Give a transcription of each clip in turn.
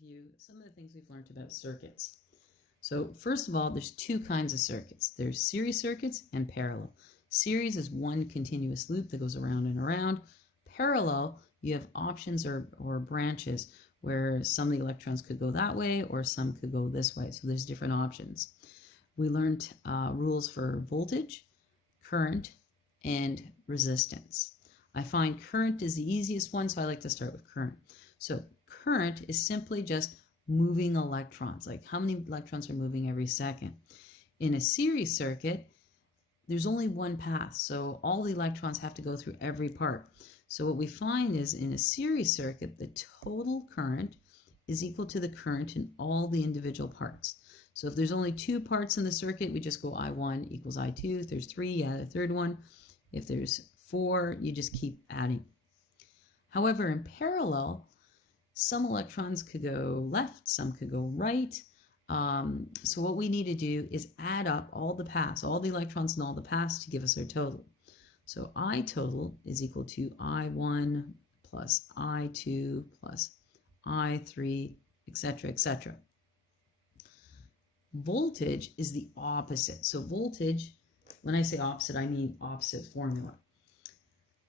review some of the things we've learned about circuits. So first of all, there's two kinds of circuits. There's series circuits and parallel. Series is one continuous loop that goes around and around. Parallel, you have options or branches where some of the electrons could go that way or some could go this way. So there's different options. We learned rules for voltage, current, and resistance. I find current is the easiest one, so I like to start with current. So current is simply just moving electrons, like how many electrons are moving every second. In a series circuit, there's only one path, so all the electrons have to go through every part. So what we find is in a series circuit, the total current is equal to the current in all the individual parts. So if there's only two parts in the circuit, we just go I1 equals I2. If there's three, you add a third one. If there's four, you just keep adding. However, in parallel, some electrons could go left, some could go right. So what we need to do is add up all the paths, all the electrons and all the paths to give us our total. So I total is equal to I1 plus I2 plus I3, etc., etc. Voltage is the opposite. So voltage, when I say opposite, I mean opposite formula.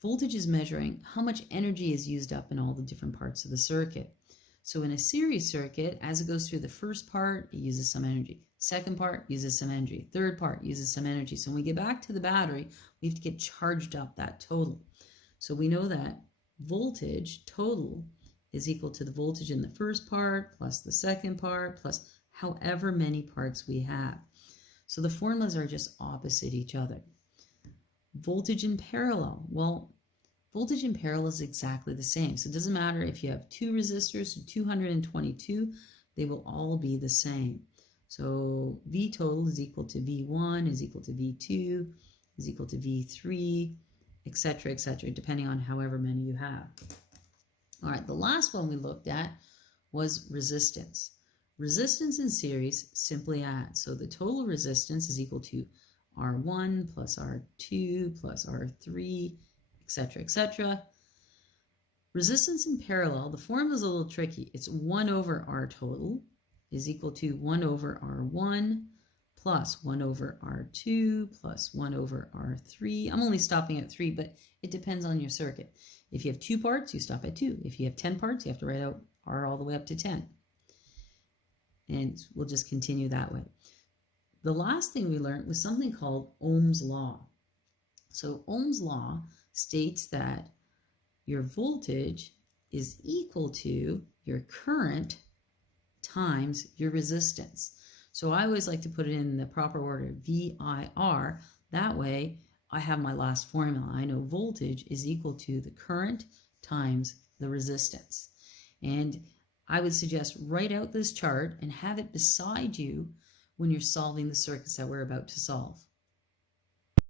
Voltage is measuring how much energy is used up in all the different parts of the circuit. So in a series circuit, as it goes through the first part, it uses some energy. Second part uses some energy. Third part uses some energy. So when we get back to the battery, we have to get charged up that total. So we know that voltage total is equal to the voltage in the first part plus the second part plus however many parts we have. So the formulas are just opposite each other. Voltage in parallel. Well, voltage in parallel is exactly the same. So it doesn't matter if you have two resistors, 222, they will all be the same. So V total is equal to V1, is equal to V2, is equal to V3, etc., etc., depending on however many you have. All right, the last one we looked at was resistance. Resistance in series simply adds. So the total resistance is equal to R1 plus R2 plus R3, etc., etc. Resistance in parallel, the formula is a little tricky. It's 1 over R total is equal to 1 over R1 plus 1 over R2 plus 1 over R3. I'm only stopping at 3, but it depends on your circuit. If you have 2 parts, you stop at 2. If you have 10 parts, you have to write out R all the way up to 10. And we'll just continue that way. The last thing we learned was something called Ohm's law. So Ohm's law states that your voltage is equal to your current times your resistance. So I always like to put it in the proper order, VIR. That way I have my last formula. I know voltage is equal to the current times the resistance. And I would suggest write out this chart and have it beside you when you're solving the circuits that we're about to solve.